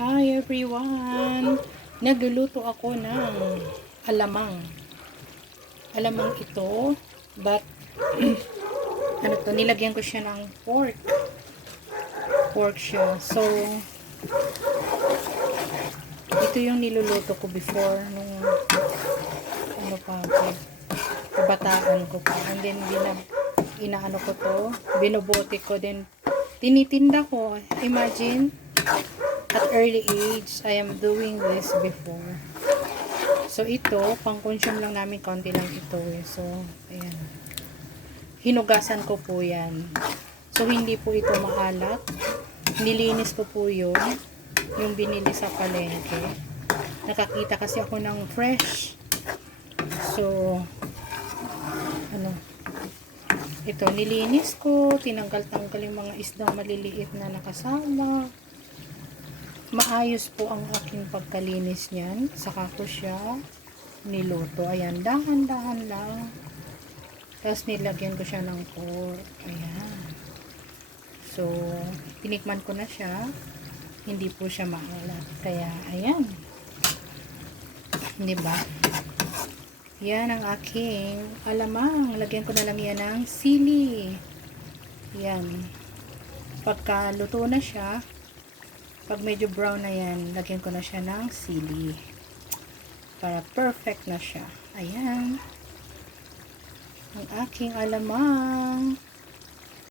Hi everyone! Nagluluto ako ng alamang. Alamang ito, but nilagyan ko siya ng pork. Pork siya. So, ito yung niluluto ko before nung kabataan ko pa. And then, inaano ko to, binobote ko, then tinitinda ko. Imagine, at early age, I am doing this before. So, ito, pang-consume lang namin, konti lang ito eh. So, ayan. Hinugasan ko po yan. So, hindi po ito maalat. Nilinis ko po yung binili sa palengke. Nakakita kasi ako ng fresh. So, ito, nilinis ko. Tinanggal-tanggal yung mga isdang maliliit na nakasama. Maayos po ang aking pagkalinis niyan. Saka ko siya niluto. Ayan, dahan-dahan lang. Tapos nilagyan ko siya ng pork. Ayan. So, tinikman ko na siya. Hindi po siya maalat. Kaya, ayan. Diba? Yan ang aking alamang. Lagyan ko na lang yan ng sili. Yan. Pagka luto na siya, pag medyo brown na yan, lagyan ko na siya ng sili. Para perfect na siya. Ayan. Ang aking alamang.